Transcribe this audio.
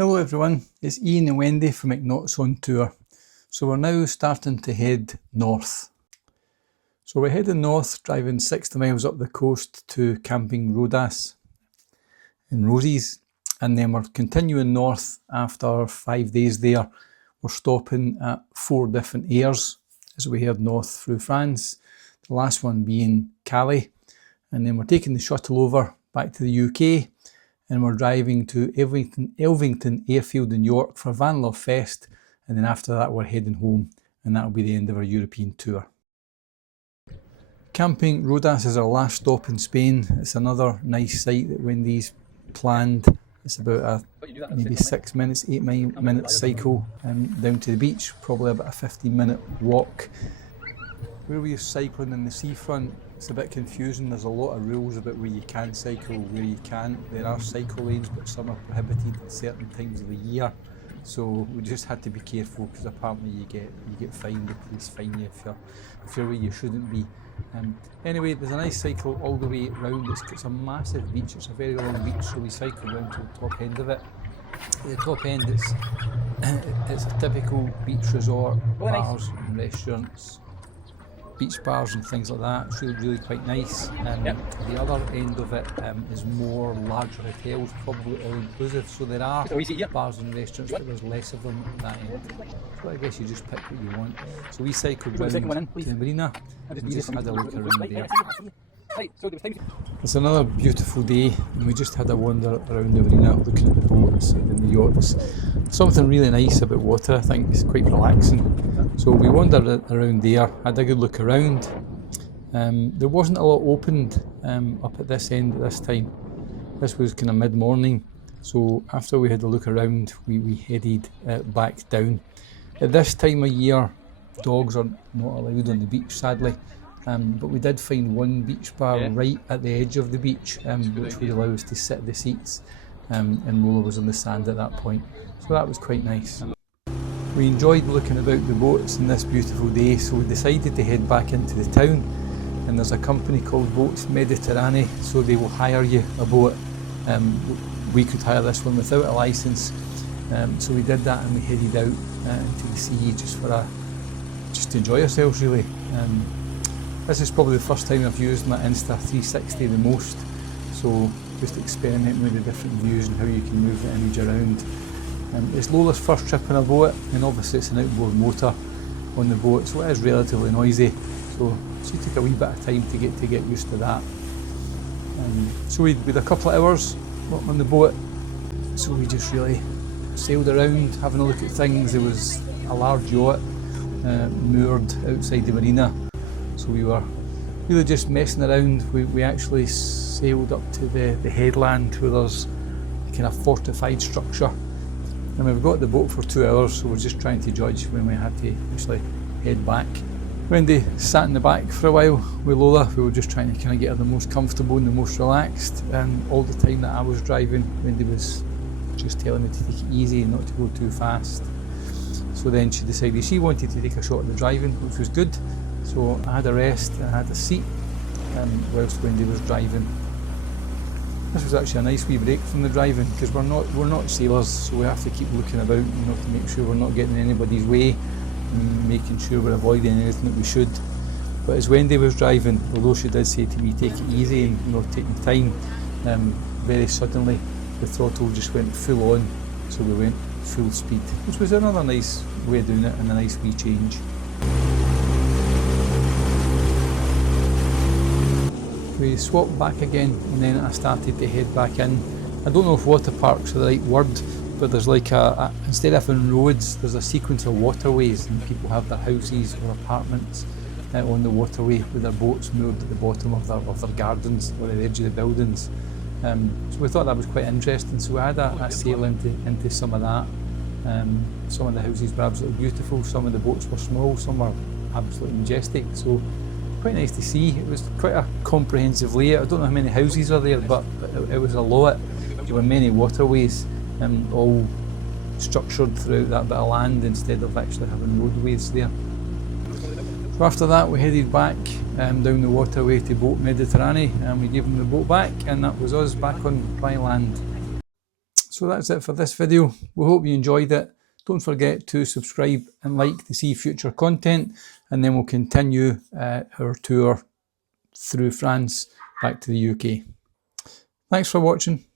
Hello everyone, it's Ian and Wendy from McNaughts on Tour. So we're now starting to head north. So we're heading north, driving 60 miles up the coast to Camping Rodas in Roses, and then we're continuing north after 5 days there. We're stopping at 4 different airs as we head north through France, the last one being Calais, and then we're taking the shuttle over back to the UK, and we're driving to Elvington Airfield in York for Van Love Fest, and then after that we're heading home, and that'll be the end of our European tour. Camping Rodas is our last stop in Spain. It's another nice site that Wendy's planned. It's about a maybe 6 minutes, 8 minute cycle down to the beach, probably about a 15-minute walk. Where we're cycling in the seafront, it's a bit confusing. There's a lot of rules about where you can cycle, where you can't. There are cycle lanes, but some are prohibited at certain times of the year. So we just had to be careful because apparently you get fined. The police fine you if you're where you shouldn't be. Anyway, there's a nice cycle all the way around. It's a massive beach. It's a very long beach, so we cycle around to the top end of it. At the top end, it's a typical beach resort, bars and restaurants, beach bars and things like that. It's really quite nice. The other end of it is more larger hotels, probably all inclusive. So there are bars and restaurants, but there's less of them at that end. So I guess you just pick what you want. So we cycled round to the marina and just had a look around there. It's another beautiful day, and we just had a wander around the marina looking at the boats and the yachts. Something really nice about water, I think. It's quite relaxing. So we wandered around there, had a good look around. There wasn't a lot opened up at this end at this time. This was kind of mid-morning, so after we had a look around, we headed back down. At this time of year, dogs are not allowed on the beach, sadly. But we did find one beach bar right at the edge of the beach, which would allow us to sit at the seats, and Lola was on the sand at that point. So that was quite nice. We enjoyed looking about the boats on this beautiful day, so we decided to head back into the town, and there's a company called Boats Mediterrani, so they will hire you a boat. We could hire this one without a licence, so we did that and we headed out into the sea just to enjoy ourselves really. This is probably the first time I've used my Insta360 the most, so just experimenting with the different views and how you can move the image around. It's Lola's first trip on a boat, and obviously it's an outboard motor on the boat, so it is relatively noisy, so she took a wee bit of time to get used to that. So we had a couple of hours on the boat, so we just really sailed around having a look at things. There was a large yacht moored outside the marina, so we were really just messing around. We actually sailed up to the headland where there's a kind of fortified structure, and we've got the boat for 2 hours, so we're just trying to judge when we had to actually head back. Wendy sat in the back for a while with Lola. We were just trying to kind of get her the most comfortable and the most relaxed, and all the time that I was driving, Wendy was just telling me to take it easy and not to go too fast. So then she decided she wanted to take a shot at the driving, which was good. So I had a rest, I had a seat whilst Wendy was driving. This was actually a nice wee break from the driving, because we're not sailors, so we have to keep looking about, to make sure we're not getting in anybody's way and making sure we're avoiding anything that we should. But as Wendy was driving, although she did say to me take it easy and take your time, very suddenly the throttle just went full on, so we went full speed, which was another nice way of doing it and a nice wee change. We swapped back again, and then I started to head back in. I don't know if water parks are the right word, but there's like instead of having roads, there's a sequence of waterways, and people have their houses or apartments on the waterway with their boats moored at the bottom of their gardens or at the edge of the buildings. So we thought that was quite interesting, so we had a sail into some of that. Some of the houses were absolutely beautiful, some of the boats were small, some were absolutely majestic. So quite nice to see. It was quite a comprehensive layout. I don't know how many houses are there, but it was a lot. There were many waterways, all structured throughout that bit of land instead of actually having roadways there. So after that we headed back down the waterway to Boats Mediterrani, and we gave them the boat back, and that was us back on dry land. So So that's it for this video. We hope you enjoyed it. Don't forget to subscribe and like to see future content, and then we'll continue our tour through France back to the UK. Thanks for watching.